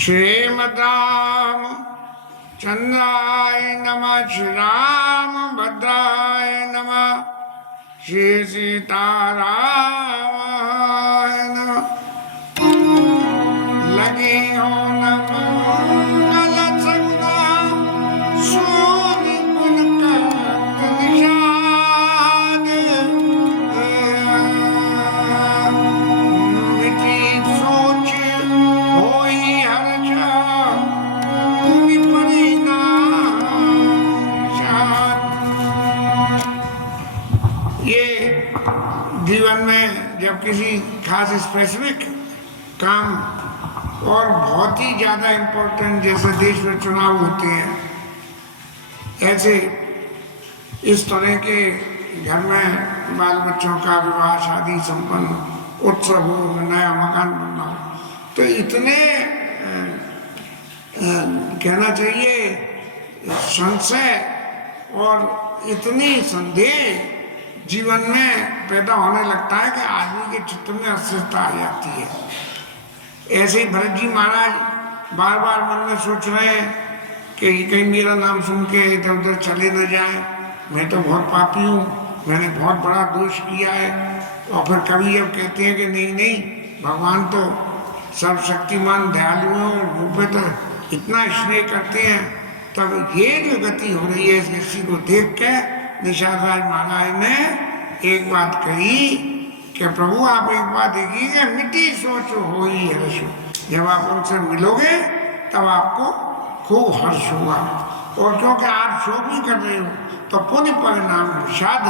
श्रीमद्राम चंद्राय नमः, श्री राम भद्राय नमः, श्री सीतारामाय नमः। लगी हो मंगल सगुना, सोनि गुण करत निषाद। मिटी सोच होई हर्ष, भूमि परिणाम शाद। ये जीवन में जब किसी खास स्पेसिफिक काम और बहुत ही ज़्यादा इम्पोर्टेंट जैसे देश में चुनाव होते हैं, ऐसे इस तरह के घर में बाल बच्चों का विवाह, शादी संपन्न, उत्सव हो, नया मकान बनना हो, तो इतने कहना चाहिए संशय और इतनी संदेह जीवन में पैदा होने लगता है कि आदमी के चित्त में अस्थिरता आ जाती है। ऐसे ही भरत जी महाराज बार बार मन में सोच रहे हैं कि कहीं मेरा नाम सुन के इधर उधर चले न जाए, मैं तो बहुत पापी हूँ, मैंने बहुत बड़ा दोष किया है। और फिर कभी जब कहते हैं कि नहीं नहीं, भगवान तो सर्वशक्तिमान दयालु हैं और वो पे तो इतना स्नेह करते हैं, तब ये जो गति हो रही है इस ऋषि को देख के निषाद राज महाराज ने एक बात कही कि प्रभु आप एक बात देखिए, मिट्टी सोच हो ही हर्ष। जब आप उनसे मिलोगे तब आपको खूब हर्ष होगा, और क्योंकि आप शोक भी कर रहे हो तो पुण्य परिणाम विषाद,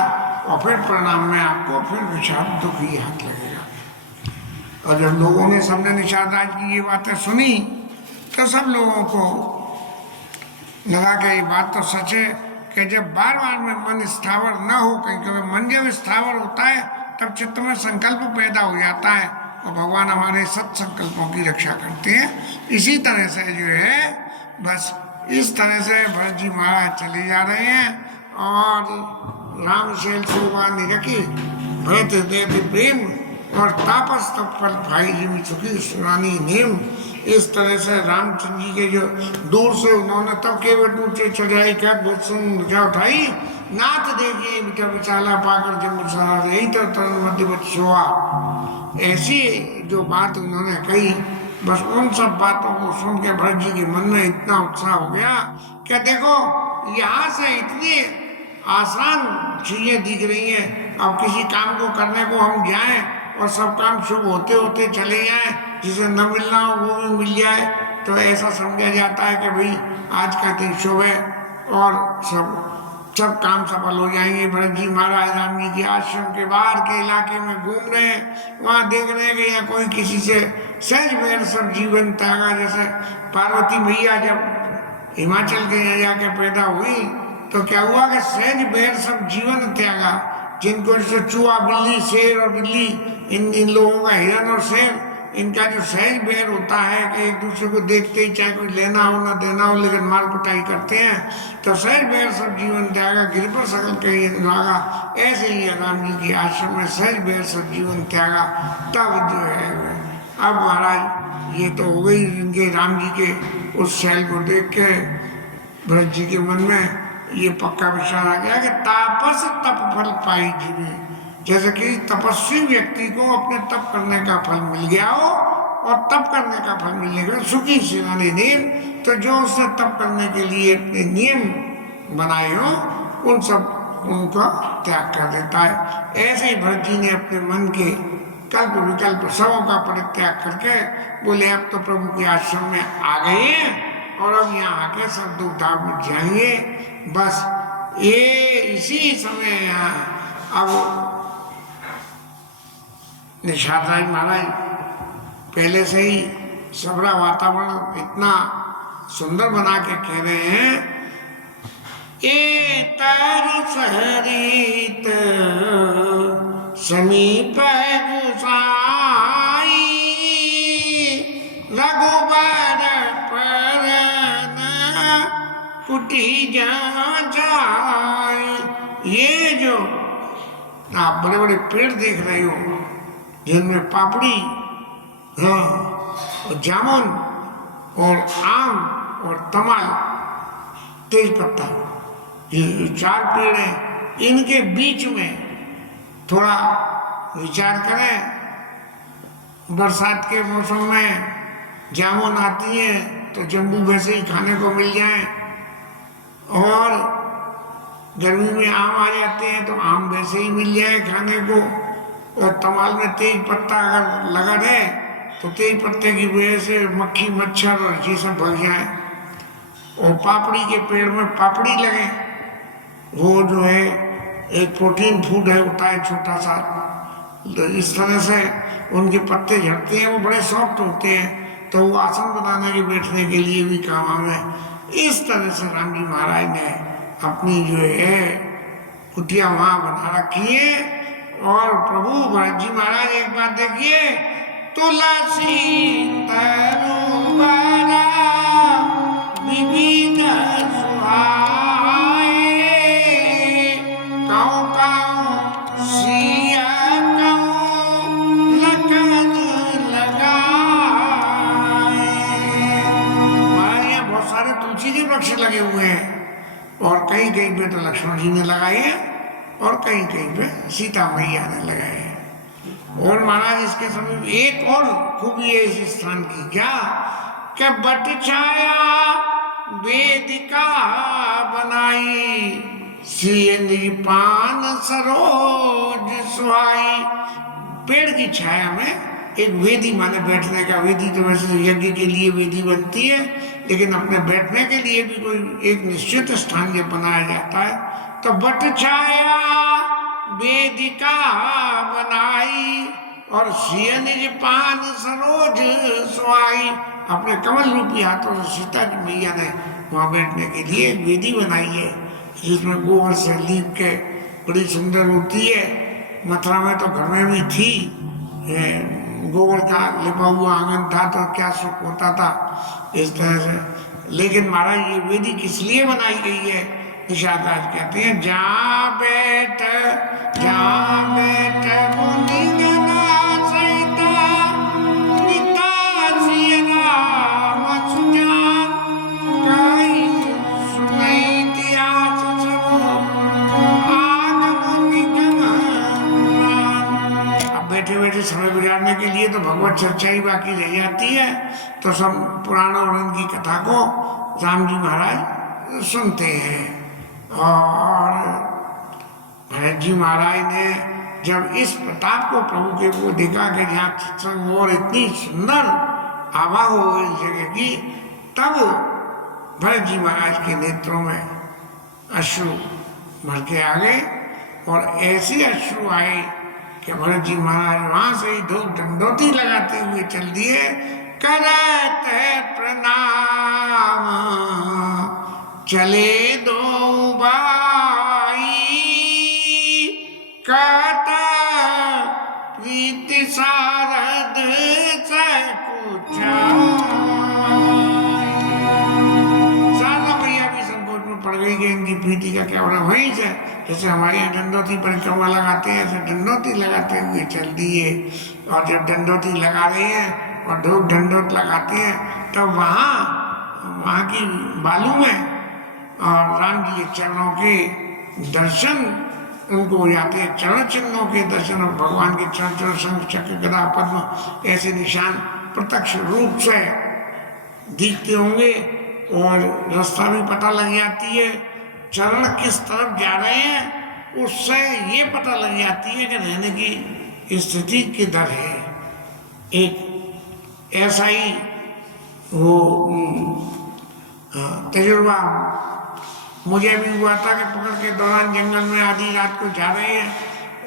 और फिर परिणाम में आपको फिर विषाद दुख ही हाथ लगेगा। और जब लोगों ने सबने निषाद राज की ये बातें सुनी तो सब लोगों को लगा कि ये बात तो सच है कि जब बार बार में मन स्थावर न हो, कहीं कभी मन जब स्थावर होता है तब चित्त में संकल्प पैदा हो जाता है और भगवान हमारे सत्संकल्पों की रक्षा करते हैं। इसी तरह से जो है बस इस तरह से भरत जी महाराज चले जा रहे हैं और राम शैल शोभा निरखी भरत हृदय प्रेम और तापस तप फल भाई जिम चुकी सुरानी नेम। इस तरह से रामचंद्र जी के जो दूर से उन्होंने तब केवट ऊंचे चढ़ाई क्या ऊर्जा उठाई, नाथ देखिए बेटा विचाला पाकर जम्मू सरा यही तो तरण मध्य सोआ। ऐसी जो बात उन्होंने कही, बस उन सब बातों को सुन के भरत जी के मन में इतना उत्साह हो गया कि देखो यहाँ से इतनी आसान चीजें दिख रही हैं, अब किसी काम को करने को हम जाएं और सब काम शुभ होते होते चले जाएं, जिसे न मिलना हो वो भी मिल जाए, तो ऐसा समझा जाता है कि भाई आज का दिन शुभ है और सब काम सफल हो जाएंगे। भरत जी महाराज राम जी के आश्रम के बाहर के इलाके में घूम रहे हैं, वहाँ देख रहे हैं कि यहाँ कोई किसी से सहज बैर सब जीवन त्यागा। जैसे पार्वती मैया जब हिमाचल के यहाँ जाके पैदा हुई तो क्या हुआ कि सहज बैर सब जीवन त्यागा, जिनको जैसे चूहा बिल्ली शेर और बिल्ली इन लोगों का हिरन और शेर, इनका जो सहज बैर होता है कि एक दूसरे को देखते ही चाहे कोई लेना हो ना देना हो लेकिन मार कुटाई करते हैं, तो सहज बैर सब जीवन त्यागा गिर पर सकल कहीं लागा। ऐसे ही राम जी के आश्रम में सहज बैर सब जीवन त्यागा। तब जो है अब महाराज ये तो हो गई इनके राम जी के उस शैल को देख के भरत जी के मन में ये पक्का विश्वास आ गया कि तापस तप फल पाई जीवे। जैसे कि तपस्वी व्यक्ति को अपने तप करने का फल मिल गया हो और तप करने का फल मिलने के सुखी सेनानी नियम, तो जो उसने तप करने के लिए अपने नियम बनाए हो उन सब उनका त्याग कर देता है। ऐसे ही भरत जी ने अपने मन के कल्प विकल्प सबों का परित्याग करके बोले अब तो प्रभु के आश्रम में आ गए हैं और अब यहाँ आके सब दुख दाग मिट जाएंगे। बस ये इसी समय अब निषाद राज महाराज पहले से ही सबरा वातावरण इतना सुंदर बना के कह रहे हैं, ए तर सहरीत समीप गुसाई रघुबर पर कुटी जा जाए। ये जो आप बड़े बड़े पेड़ देख रहे हो जिनमें पापड़ी और जामुन और आम और तमाल, तेज पत्ता, ये 4 पेड़ हैं। इनके बीच में थोड़ा विचार करें, बरसात के मौसम में जामुन आती है तो जम्बू वैसे ही खाने को मिल जाए, और गर्मी में आम आ जाते हैं तो आम वैसे ही मिल जाए खाने को, और तमाल में तेज पत्ता अगर लगा रहे तो तेज पत्ते की वजह से मक्खी मच्छर और ये सब भग जाए, और पापड़ी के पेड़ में पापड़ी लगे, वो जो है एक प्रोटीन फूड है, होता है छोटा सा, तो इस तरह से उनके पत्ते झड़ते हैं, वो बड़े सॉफ्ट होते हैं, तो वो आसन बनाने के बैठने के लिए भी काम आवे। इस तरह से राम जी महाराज ने अपनी जो है कुटिया वहां बना रखी है। और प्रभु भरत जी महाराज एक बात देखिए, तुलसी तरुबरा विविध सुहाए, काऊ काऊ सिया काऊ लगन लगाए। हमारे यहाँ बहुत सारे तुलसी के वृक्ष लगे हुए हैं, और कहीं कहीं पे तो लक्ष्मण जी ने लगाए हैं, और कहीं कहीं पे सीता मैया ने लगाए हैं। और महाराज इसके समीप एक और खूबी है इस स्थान की, क्या कि बट छाया वेदिका बनाई, सिय पान सरोज सुहाई। पेड़ की छाया में एक वेदी, माने बैठने का, वेदी तो वैसे यज्ञ के लिए वेदी बनती है, लेकिन अपने बैठने के लिए भी कोई एक निश्चित स्थान जब बनाया जाता है, तो बट छाया वेदिका बनाई, और सिय निज पान सरोज सुहाई। अपने कमल रूपी हाथों से सीता जी मैया ने वहां बैठने के लिए एक वेदी बनाई है, जिसमें गोबर से लीप के बड़ी सुंदर होती है। मथुरा में तो घर में भी थी, गोबर का लिपा हुआ आंगन था, तो क्या सुख होता था इस तरह से। लेकिन महाराज ये वेदी किस लिए बनाई गई है, निषाद राज कहते हैं, जहाँ बैठ मुनिगना सहिता, पिता सिय राम सुजान, कहि सुनई इतिहास सब, आगम निगम पुराण। अब बैठे बैठे समय गुजारने के लिए तो भगवत चर्चा ही बाकी रह जाती है, तो सब पुराणों और उनकी कथा को राम जी महाराज सुनते हैं। और भरत जी महाराज ने जब इस प्रताप को प्रभु के को देखा कि जहाँ सत्संग और इतनी सुंदर आभा हो इस जगह की, तब भरत जी महाराज के नेत्रों में अश्रु भर के आ गए, और ऐसे अश्रु आए कि भरत जी महाराज वहां से ही 2 दंडोती लगाते हुए चल दिए, करत प्रणाम चले 2 बाई, काता प्रीति सारद शारदा मैया भी संकोच में पड़ गई कि इनकी प्रीति का क्या हो रहा है। वहीं से जैसे हमारे यहाँ दंडोती परिक्रमा लगाते हैं, ऐसे दंडोती लगाते हुए चल दिए। और जब दंडोती लगा रहे हैं और 2 दंडोत लगाते हैं, तब वहाँ की बालू में और राम जी के चरणों के दर्शन उनको हो जाते हैं, चरण चिन्हों के दर्शन, और भगवान के चरण शंख चक्र गदा पद्म ऐसे निशान प्रत्यक्ष रूप से दिखते होंगे, और रास्ता भी पता लग जाती है, चरण किस तरफ जा रहे हैं उससे ये पता लग जाती है कि रहने की स्थिति किधर है। एक ऐसा ही वो तजुर्बा मुझे भी हुआ था कि पकड़ के दौरान जंगल में आधी रात को जा रहे हैं,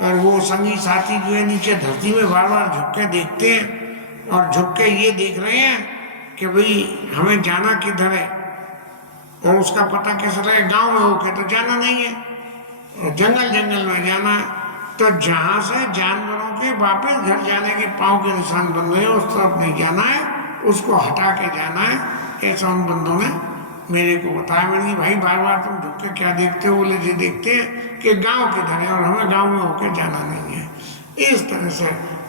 और वो संगी साथी जो है नीचे धरती में बार बार झुक के देखते हैं, और झुक के ये देख रहे हैं कि भाई हमें जाना किधर है, और उसका पता कैसे लगे। गांव में होके तो जाना नहीं है, जंगल में जाना है, तो जहाँ से जानवरों के वापस घर जाने के पाँव के निशान बन रहे हैं उस तरफ नहीं जाना है, उसको हटा के जाना है। ऐसा उन बंधुओं ने मेरे को बताया। मैंने भाई बार बार तुम झुक के क्या देखते हो? बोले जी देखते हैं कि गांव किधर है और हमें गांव में होकर जाना नहीं है। इस तरह से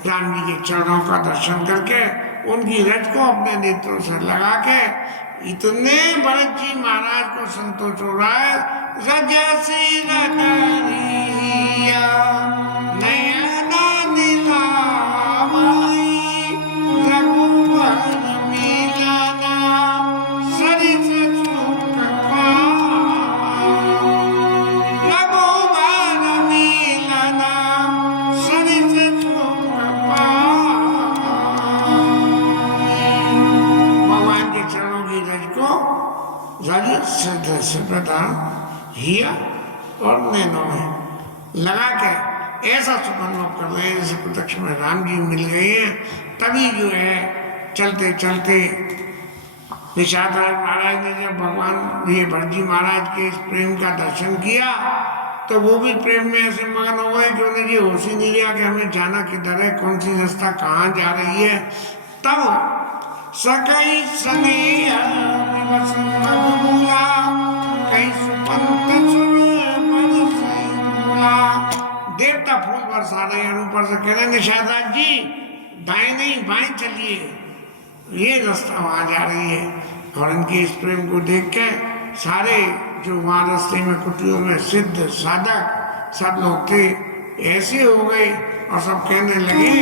राम जी के चरणों का दर्शन करके उनकी रज को अपने नेत्रों से लगा के इतने भरत जी महाराज को संतोष हो रहा है, रज से रगड़िया नयना नीलावई रघुवर मिलना सरिस सुख पाए। रघुवर मिलना सरिस सुख पाए। भगवान के चरणों की रज को रज से प्रदान हिया और नैनों में लगा के ऐसा सुख अनुभव कर रहे हैं जैसे प्रत्यक्ष में राम जी मिल गए हैं। तभी जो है चलते चलते निषाद महाराज ने जब भगवान ये भरत जी महाराज के इस प्रेम का दर्शन किया तो वो भी प्रेम में ऐसे मगन हो गए कि उन्हें ये होश ही नहीं रहा कि हमें जाना किधर है, कौन सी रास्ता कहाँ जा रही है। तब सकई स्नेह कई सुपंत देवता फूल बरसा रहे हैं ऊपर से, कह रहे निषाद जी दाएं नहीं बाएं चलिए, ये रास्ता वहां जा रही है। और इनके इस प्रेम को देख के सारे जो वहां रास्ते में कुटियों में सिद्ध साधक सब लोग थे ऐसे हो गए और सब कहने लगे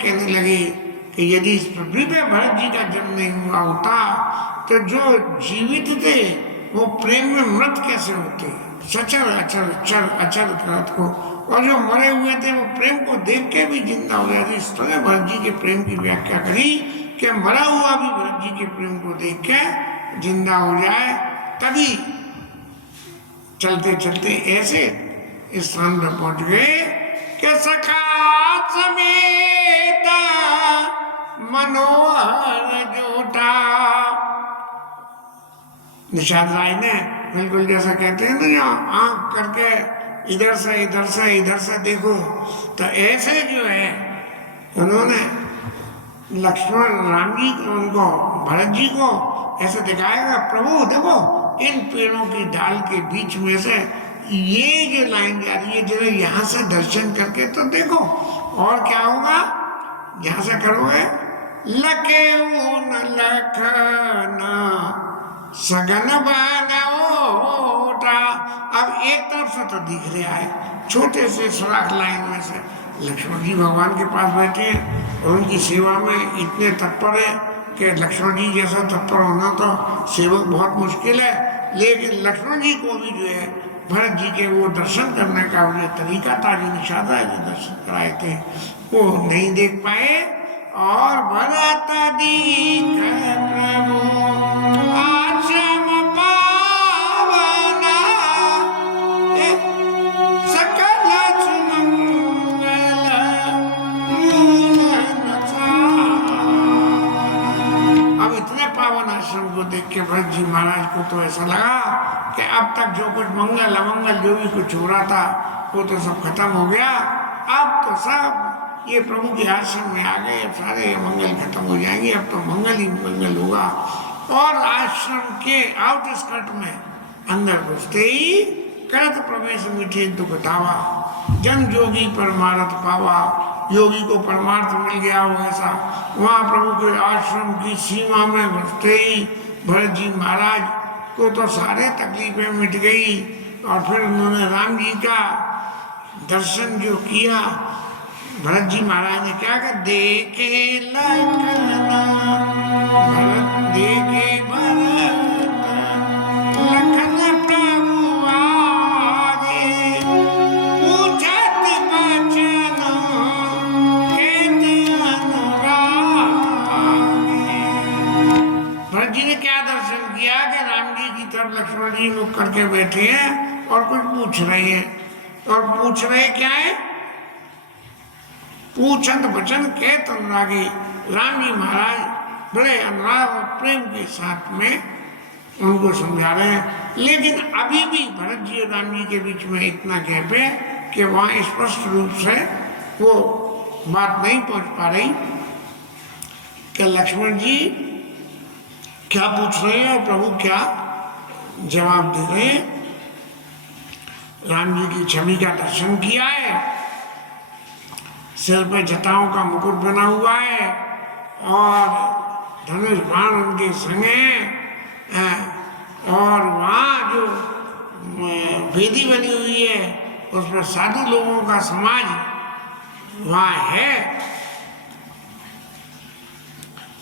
कहने लगे कि यदि इस पृथ्वी पे भरत जी का जन्म नहीं हुआ होता तो जो जीवित थे वो प्रेम में मृत कैसे होते, सचर अचर चर अचर करत को, और जो मरे हुए थे वो प्रेम को देख के भी जिंदा हो जाते। इस तरह भरत जी के प्रेम की व्याख्या करी कि मरा हुआ भी भरत जी के प्रेम को देख के जिंदा हो जाए। तभी चलते चलते ऐसे इस स्थान पर पहुंच गए कि सखा समेत मनोहर जोटा। निषाद राय ने बिल्कुल जैसा कहते हैं ना, यहाँ आंख करके इधर से देखो, तो ऐसे जो है उन्होंने लक्ष्मण राम जी उनको भरत जी को ऐसे दिखाएगा, प्रभु देखो इन पेड़ों की डाल के बीच में से ये जो लाइन जा रही है, जरा यहाँ से दर्शन करके तो देखो। और क्या होगा, यहाँ से करोगे लखे न लखना सगन बनोटा। अब एक तरफ से तो दिख रहा है छोटे से सुराख लाइन में से लक्ष्मण जी भगवान के पास बैठे हैं और उनकी सेवा में इतने तत्पर है कि लक्ष्मण जी जैसा तत्पर होना तो सेवक बहुत मुश्किल है। लेकिन लक्ष्मण जी को भी जो है भरत जी के वो दर्शन करने का जो तरीका था, जो निषाद राय जी दर्शन कराए थे, वो नहीं देख पाए। और भरत दीख प्रभु आश्रम पावना सकल सुमंगल अब इतने पावन आश्रम को देख के भरत जी महाराज को तो ऐसा लगा कि अब तक जो कुछ मंगल अमंगल जो भी कुछ हो रहा था वो तो सब खत्म हो गया। अब तो सब ये प्रभु के आश्रम में आ गए, अब सारे मंगल खत्म हो जाएंगे, अब तो मंगल ही मंगल होगा। और आश्रम के आउटस्कर्ट में अंदर घुसते ही करत प्रवेश मीठे दुख धावा, जन जोगी परमार्थ पावा। योगी को परमार्थ मिल गया हो ऐसा। वहाँ प्रभु के आश्रम की सीमा में घुसते ही भरत जी महाराज को तो सारे तकलीफें मिट गई। और फिर उन्होंने राम जी का दर्शन जो किया, भरत जी महाराज ने क्या कर देखे लखना भरत देखे भरत लखन प्रभु आगे पूछत बचन कहते अनुरागे। भरत जी ने क्या दर्शन किया कि राम जी की तरफ लक्ष्मण जी मुख करके बैठे हैं और कुछ पूछ रहे हैं। और पूछ रहे क्या है, पूछत वचन कहत अनुरागी। राम जी महाराज बड़े अनुराग और प्रेम के साथ में उनको समझा रहे हैं। लेकिन अभी भी भरत जी और राम जी के बीच में इतना गैप है कि वहाँ स्पष्ट रूप से वो बात नहीं पहुँच पा रही कि लक्ष्मण जी क्या पूछ रहे हैं और प्रभु क्या जवाब दे रहे हैं। राम जी की छवि का दर्शन किया है, सिर पे जटाओं का मुकुट बना हुआ है और धनुष बाण उनके संग है, और वहाँ जो वेदी बनी हुई है उस पर साधु लोगों का समाज वहाँ है।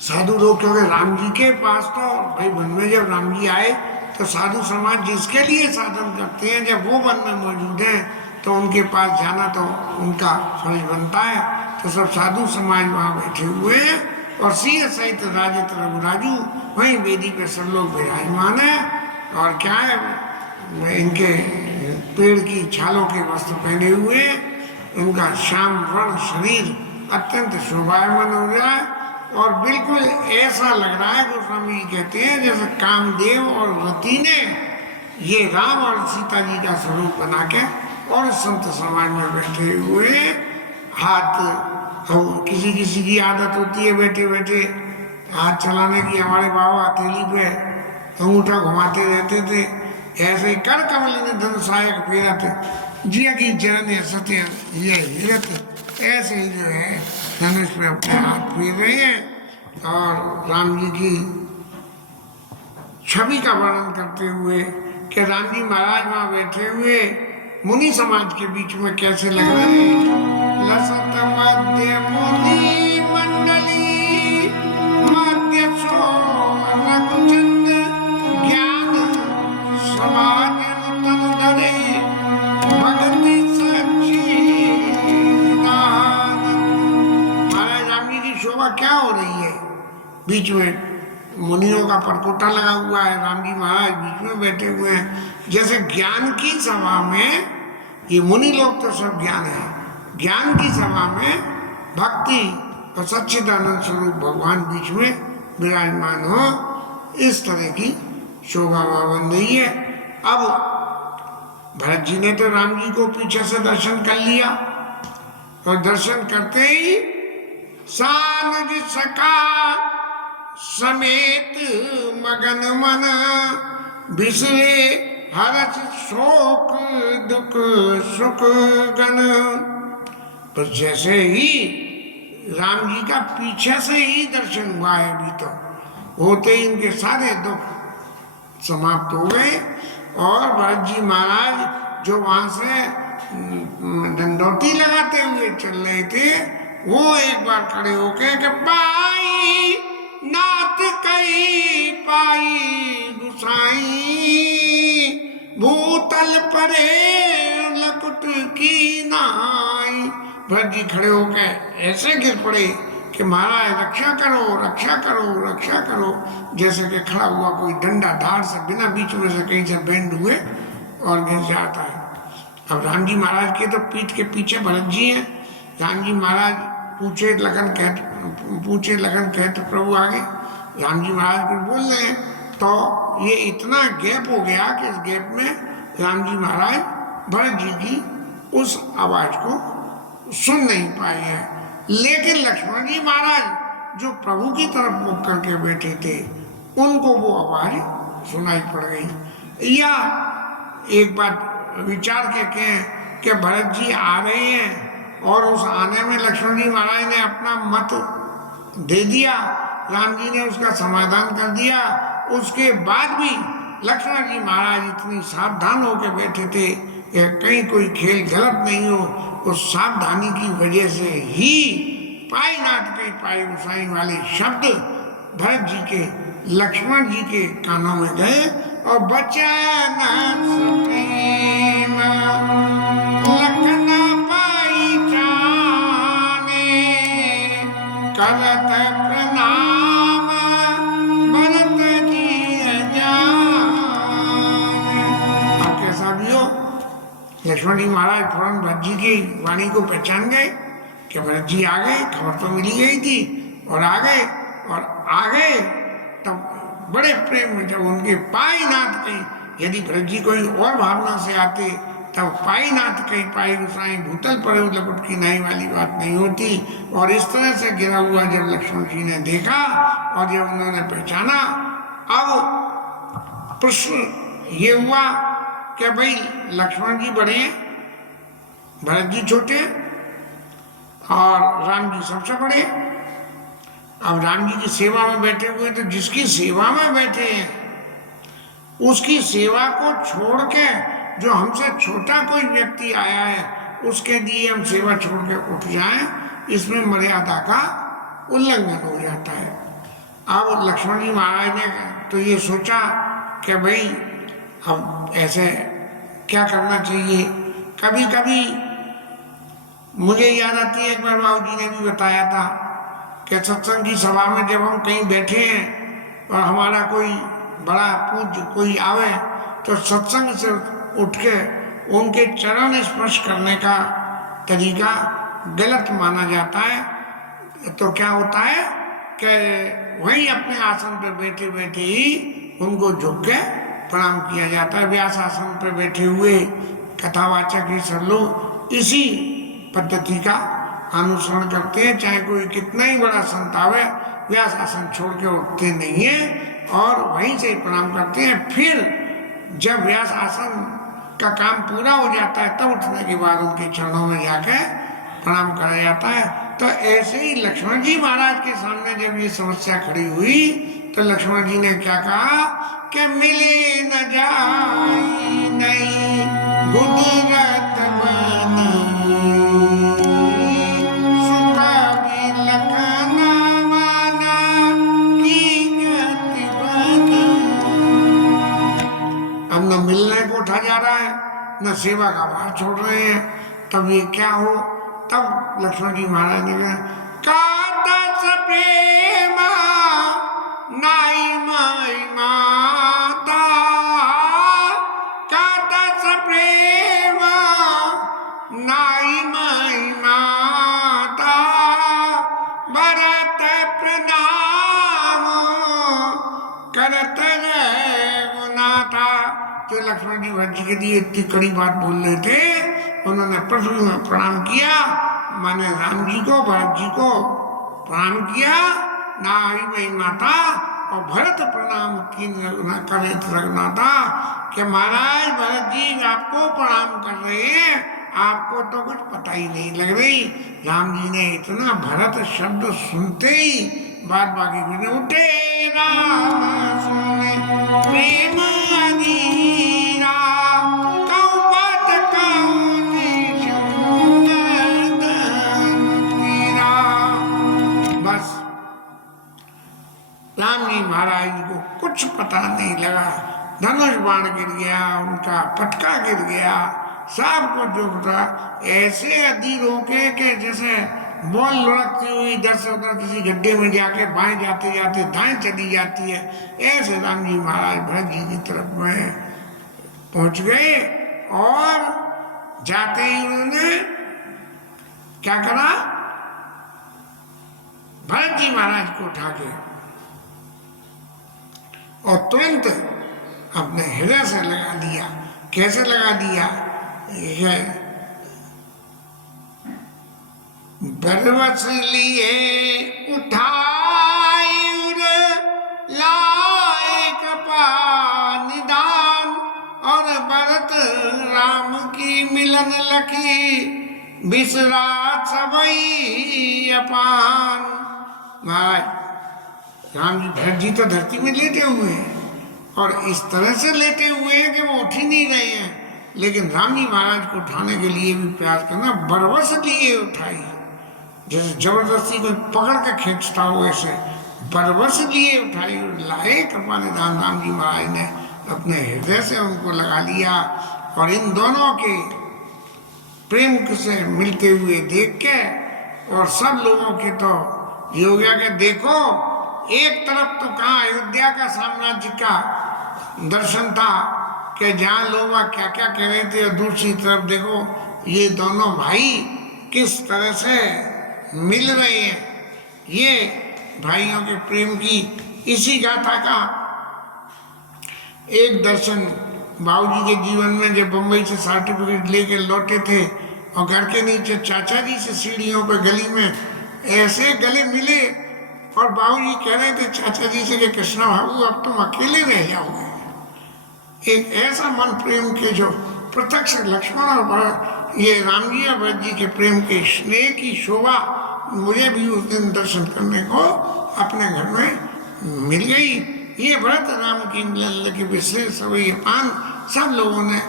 साधु लोग, क्योंकि राम जी के पास तो भाई वन में जब राम जी आए तो साधु समाज जिसके लिए साधन करते हैं, जब वो वन में मौजूद हैं तो उनके पास जाना तो उनका फर्ज बनता है। तो सब साधु समाज वहाँ बैठे हुए हैं और सिंह सहित राजत रघुराजू वहीं वेदी पे सब लोग विराजमान है। और क्या है, इनके पेड़ की छालों के वस्त्र पहने हुए, उनका श्याम वर्ण शरीर अत्यंत शोभायमान हो रहा है और बिल्कुल ऐसा लग रहा है, गोस्वामी जी कहते हैं, जैसे कामदेव और रति ने ये राम और सीता जी का स्वरूप बना के और संत समाज में बैठे हुए हाथ, किसी किसी की आदत होती है बैठे बैठे हाथ चलाने की। हमारे बाबा हथेली पे अंगूठा घुमाते रहते थे, ऐसे ही कर कमल ने धनुषायक फेरा थे जिया की जरन सत्य ये हिरत, ऐसे ही जो है धनुष पे अपने हाथ फेर रहे हैं और राम जी की छवि का वर्णन करते हुए कि राम जी महाराज वहां बैठे हुए मुनि समाज के बीच में कैसे लग रहे हैं। लसत मध्य मुनि मंडली मध्य सो रघुचंद ज्ञान समाजन तन धरे भक्ति शोभा क्या हो रही है। बीच में मुनियों का परकोटा लगा हुआ है, राम जी महाराज बीच में बैठे हुए हैं, जैसे ज्ञान की सभा में, ये मुनि लोग तो सब ज्ञान है, ज्ञान की सभा में भक्ति और सच्चिदानंद स्वरूप भगवान बीच में विराजमान हो, इस तरह की शोभा वहां बन रही है। अब भरत जी ने तो राम जी को पीछे से दर्शन कर लिया और दर्शन करते ही सानुज सका समेत मगन मन बिसरे हर्ष शोक दुख सुख गन। पर जैसे ही राम जी का पीछे से ही दर्शन हुआ है, अभी तो होते ही इनके सारे दुख समाप्त हो गए और भरत जी महाराज जो वहां से दंडौती लगाते हुए चल रहे थे, वो एक बार खड़े होके कि पाई नाथ कई पाई गुसाई भूतल परे लकुट की नाई। भरत जी खड़े होके ऐसे गिर पड़े कि महाराज रक्षा करो रक्षा करो रक्षा करो, जैसे कि खड़ा हुआ कोई डंडा धार से बिना बीच में से कहीं से बेंड हुए और गिर जाता है। अब राम जी महाराज के तो पीठ के पीछे भरत जी हैं। राम जी महाराज पूछे लगन कहते प्रभु आगे, राम जी महाराज कुछ बोल रहे हैं तो ये इतना गैप हो गया कि इस गैप में राम जी महाराज भरत जी की उस आवाज को सुन नहीं पाए हैं। लेकिन लक्ष्मण जी महाराज जो प्रभु की तरफ मुख करके बैठे थे, उनको वो आवाज सुनाई पड़ गई। या एक बात विचार के कहें कि भरत जी आ रहे हैं और उस आने में लक्ष्मण जी महाराज ने अपना मत दे दिया, राम जी ने उसका समाधान कर दिया, उसके बाद भी लक्ष्मण जी महाराज इतनी सावधान होकर बैठे थे कि कहीं कोई खेल गलत नहीं हो। उस सावधानी की वजह से ही पाई नाथ कहीं पाई गुसाई वाले शब्द भरत जी के लक्ष्मण जी के कानों में गए और बचन लखन पाई जाने करत प्रणाम भरत जी जाने। अब कैसा भी हो, लक्ष्मण जी महाराज फौरन भरत जी की वाणी को पहचान गए कि भरत जी आ गए, खबर तो मिली गई थी और आ गए। और आ गए तब बड़े प्रेम में जब उनके पाई नाथ कहीं, यदि भरत जी कोई और भावना से आते तब पाई नाथ कहीं पाई गुसाई, भूतल पर लपट की नाई वाली बात नहीं होती। और इस तरह से गिरा हुआ जब लक्ष्मण जी ने देखा और जब उन्होंने पहचाना, अब प्रश्न ये हुआ कि भाई लक्ष्मण जी बड़े हैं, भरत जी छोटे और राम जी सबसे बड़े। अब राम जी की सेवा में बैठे हुए, तो जिसकी सेवा में बैठे हैं उसकी सेवा को छोड़ के जो हमसे छोटा कोई व्यक्ति आया है उसके लिए हम सेवा छोड़ के उठ जाएं, इसमें मर्यादा का उल्लंघन हो जाता है। अब लक्ष्मण जी महाराज ने तो ये सोचा कि भाई अब ऐसे क्या करना चाहिए। कभी कभी मुझे याद आती है, एक बार बाबू जी ने भी बताया था कि सत्संग की सभा में जब हम कहीं बैठे हैं और हमारा कोई बड़ा पूज्य कोई आवे तो सत्संग से उठ के उनके चरण स्पर्श करने का तरीका गलत माना जाता है। तो क्या होता है कि वही अपने आसन पर बैठे बैठे ही उनको झुक के प्रणाम किया जाता है। व्यास आसन पर बैठे हुए कथावाचक ही सब लोग इसी पद्धति का अनुसरण करते हैं, चाहे कोई कितना ही बड़ा संत आवे, व्यास आसन छोड़ के उठते नहीं है और वहीं से प्रणाम करते हैं। फिर जब व्यास आसन का काम पूरा हो जाता है तब उठने के बाद उनके चरणों में जाकर प्रणाम करा जाता है। तो ऐसे ही लक्ष्मण जी महाराज के सामने जब ये समस्या खड़ी हुई तो लक्ष्मण जी ने क्या कहा कि मिले न जाई नहीं गुदरत बनी, सुखा भी लखना माना की गति बनी। अब न मिलने को उठा जा रहा है न सेवा का भार छोड़ रहे हैं, तब ये क्या हो। तब लक्ष्मण जी महाराज ने कहा काता सप्रेमा नाई माई माता, काता सप्रेमा नाई माई माता, भरत प्रणाम करत रघुनाथा। जो लक्ष्मण जी भरत जी के लिए इतनी कड़ी बात बोल रहे थे, उन्होंने पृथ्वी में प्रणाम किया, माने राम जी को भरत जी को प्रणाम किया, नाई मई माता, और भरत प्रणाम की करे रघुनाथा कि महाराज भरत जी आपको प्रणाम कर रहे हैं, आपको तो कुछ पता ही नहीं लग रही। राम जी ने इतना भरत शब्द सुनते ही बात बाकी में उठे राम सुने प्रेम अधीरा, कौ बात कहूं निशंक तेरा। बस राम जी महाराज को कुछ पता नहीं लगा, धनुष बाण गिर गया, उनका पटका गिर गया, सब कुछ जो था ऐसे अधीर होके के जैसे बॉल लुढ़कती हुई इधर से उधर किसी गड्ढे में जाके बाएं जाते जाते दाएं चली जाती है, ऐसे राम जी महाराज भरत जी की तरफ में पहुंच गए। और जाते ही उन्होंने क्या करा, भरत जी महाराज को उठा के और तुरंत अपने हृदय से लगा दिया। कैसे लगा दिया, बरवस लिए उठाए लाए कपा निदान, और भरत राम की मिलन लखी बिसरा सबई अपान। महाराज राम जी भरत जी तो धरती में लेटे हुए हैं और इस तरह से लेटे हुए हैं कि वो उठ ही नहीं रहे हैं, लेकिन राम जी महाराज को उठाने के लिए भी प्रयास करना, बरवस लिए उठाई, जैसे जबरदस्ती कोई पकड़ के खींचता हो वैसे बरवस लिए उठाई और लाए कृपा निदान। राम जी महाराज ने अपने हृदय से उनको लगा लिया और इन दोनों के प्रेम से मिलते हुए देख के और सब लोगों के तो ये हो गया कि देखो एक तरफ तो कहाँ अयोध्या का साम्राज्य का दर्शन था कि जहाँ लोग क्या क्या कह रहे थे, और दूसरी तरफ देखो ये दोनों भाई किस तरह से मिल रहे हैं। ये भाइयों के प्रेम की इसी गाथा का एक दर्शन बाबूजी के जीवन में जब बम्बई से सर्टिफिकेट लेके लौटे थे और घर के नीचे चाचा जी से सीढ़ियों पे गली में ऐसे गले मिले और बाबूजी कह रहे थे चाचा जी से कि कृष्णा बाबू अब तुम अकेले रह जाओगे। एक ऐसा मन प्रेम के जो प्रत्यक्ष लक्ष्मण और ये राम जी और भरत जी के प्रेम के स्नेह की शोभा मुझे भी उस दिन दर्शन करने को अपने घर में मिल गई। ये भरत राम की मिलन के विषय सभी पान सब लोगों ने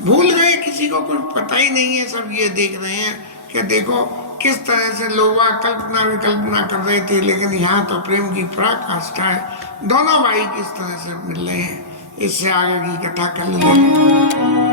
भूल गए, किसी को कुछ पता ही नहीं है। सब ये देख रहे हैं कि देखो किस तरह से लोग कल्पना विकल्पना कर रहे थे, लेकिन यहाँ तो प्रेम की पराकाष्ठा है। दोनों भाई किस तरह से मिल रहे हैं, इससे आगे की कथा कर लेंगे।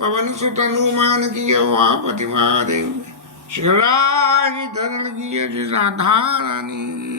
पवन सुत हनुमान की वापति महादेव श्री धरल की राधा रानी।